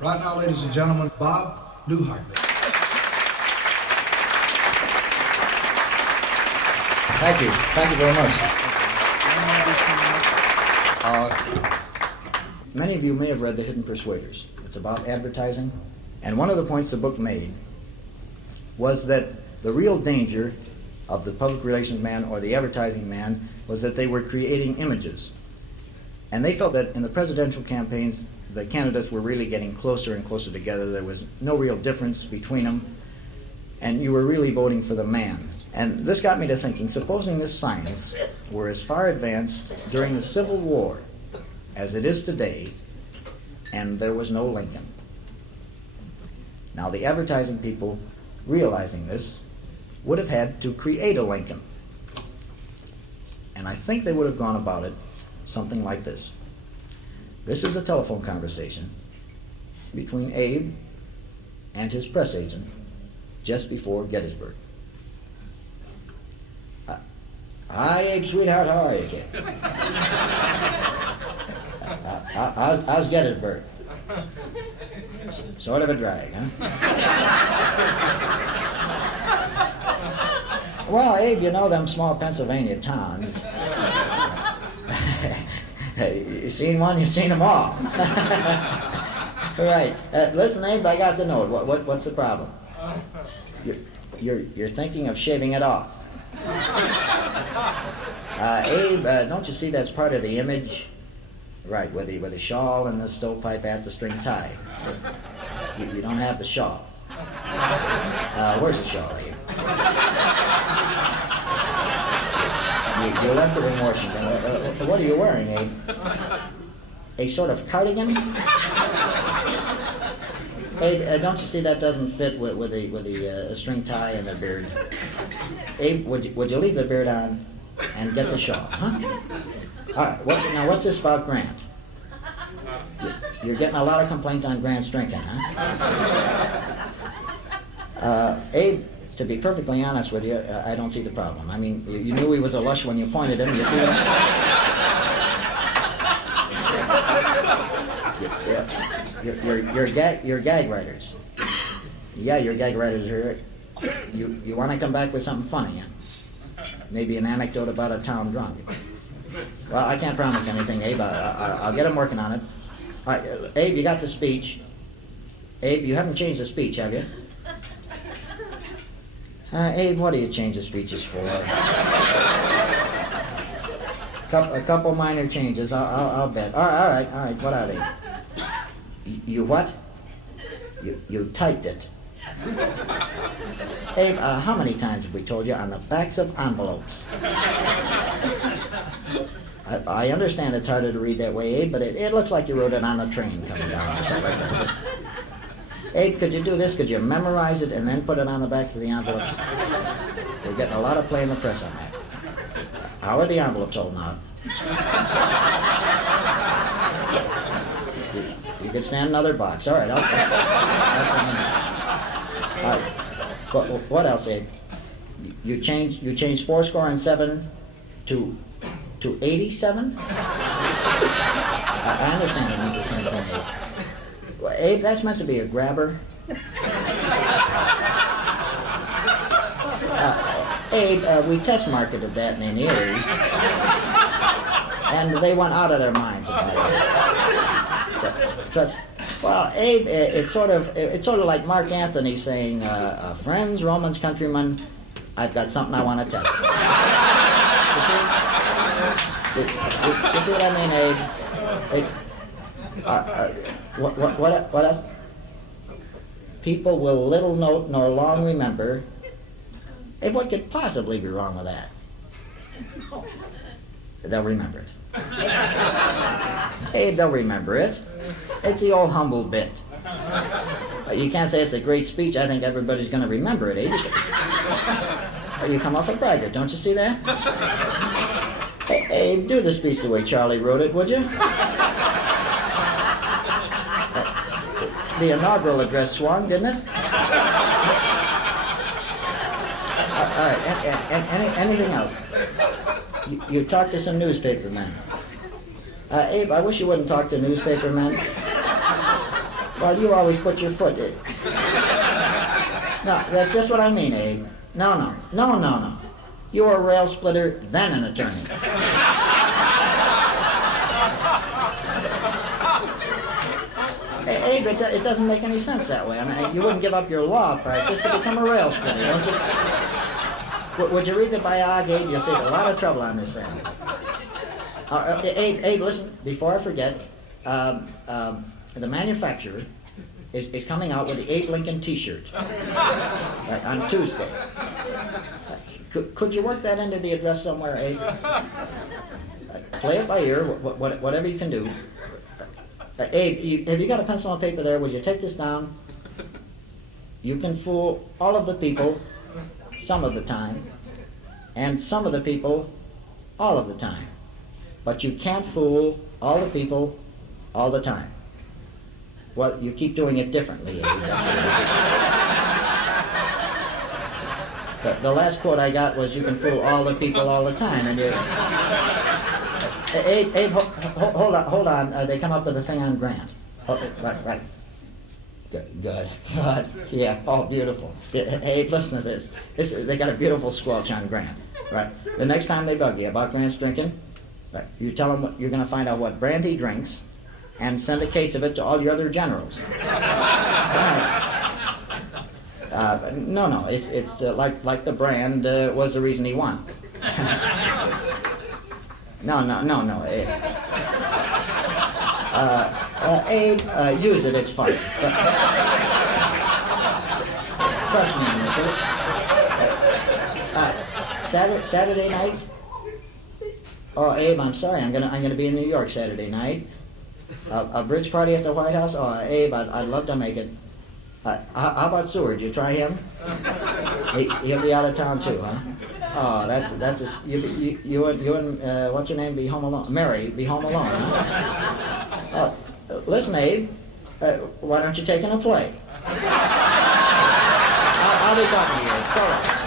Right now, ladies and gentlemen, Bob Newhart. Thank you. Thank you very much. Many of you may have read The Hidden Persuaders. It's about advertising. And one of the points the book made was that the real danger of the public relations man or the advertising man was that they were creating images. And they felt that in the presidential campaigns, the candidates were really getting closer and closer together. There was no real difference between them. And you were really voting for the man. And this got me to thinking, supposing this science were as far advanced during the Civil War as it is today, and there was no Lincoln. Now, the advertising people, realizing this, would have had to create a Lincoln. And I think they would have gone about it something like this. This is a telephone conversation between Abe and his press agent just before Gettysburg. Hi, Abe, sweetheart, how are you, kid? How's Gettysburg? Sort of a drag, huh? Well, Abe, you know them small Pennsylvania towns. You seen one, you seen them all. Right. Listen, Abe, I got the note. What's the problem? You're thinking of shaving it off. Abe, don't you see that's part of the image? Right, with the shawl and the stovepipe at the string tie. You don't have the shawl. Where's the shawl, Abe? You left it in Washington. What are you wearing, Abe? A sort of cardigan? Abe, don't you see that doesn't fit with the string tie and the beard? Abe, would you leave the beard on and get the shawl, huh? All right, now what's this about Grant? You're getting a lot of complaints on Grant's drinking, huh? Abe, to be perfectly honest with you, I don't see the problem. I mean, you knew he was a lush when you pointed him, you see that? You're gag writers. Yeah, you're gag writers. You want to come back with something funny, huh? Maybe an anecdote about a town drunk. Well, I can't promise anything, Abe. I'll get him working on it. All right, Abe, you got the speech. Abe, you haven't changed the speech, have you? Abe, what do you change the speeches for? A couple minor changes, I'll bet. All right, what are they? You what? You typed it. Abe, how many times have we told you on the backs of envelopes? I understand it's harder to read that way, Abe, but it looks like you wrote it on the train coming down or something like that. Abe, could you do this? Could you memorize it and then put it on the backs of the envelopes? We're getting a lot of play in the press on that. How are the envelopes holding out? You could stand another box. All right, I'll stand. All right. What else, Abe? You changed 7 to 87? I understand it meant the same thing, Abe. Well, Abe, that's meant to be a grabber. Abe, we test marketed that in Erie, and they went out of their minds about it. Well, Abe, it's sort of like Mark Anthony saying, "Friends, Romans, countrymen, I've got something I want to tell you." You see what I mean, Abe? What else? People will little note nor long remember. Abe, what could possibly be wrong with that? They'll remember it. Abe, they'll remember it. It's the old humble bit. You can't say it's a great speech. I think everybody's going to remember it, Abe. You come off a braggart, don't you see that? Hey, Abe, do the speech the way Charlie wrote it, would you? The inaugural address swung, didn't it? All right, anything else? You talked to some newspaper men. Abe, I wish you wouldn't talk to newspaper men. Well, you always put your foot in. No, that's just what I mean, Abe. No. You were a rail splitter, then an attorney. Abe, it doesn't make any sense that way. I mean, you wouldn't give up your law practice to become a rail splitter, don't you? Would you read the biog, Abe? You'll save a lot of trouble on this end. Abe, listen, before I forget, the manufacturer is coming out with the Abe Lincoln T-shirt on Tuesday. Could you work that into the address somewhere, Abe? Play it by ear, whatever you can do. Abe, have you got a pencil and paper there? Would you take this down? You can fool all of the people some of the time, and some of the people all of the time. But you can't fool all the people all the time. Well, you keep doing it differently, Abe. That's what it is. The last quote I got was, you can fool all the people all the time. And you... Abe, hold on. They come up with a thing on Grant. Right. Good. Yeah, beautiful. Abe, listen to this. They got a beautiful squelch on Grant. Right. The next time they bug you about Grant's drinking, right, you tell them you're going to find out what brand he drinks, and send a case of it to all your other generals. No, it's like the brand was the reason he won. No, Abe. Abe, use it, it's funny. But, trust me on this. Saturday night? Oh, Abe, I'm sorry, I'm gonna be in New York Saturday night. A bridge party at the White House? Oh, Abe, I'd love to make it. How about Seward? You try him? He'll be out of town too, huh? Oh, that's you and what's your name? Be home alone. Mary, be home alone, huh? Listen, Abe, why don't you take in a play? I'll be talking to you. Go on.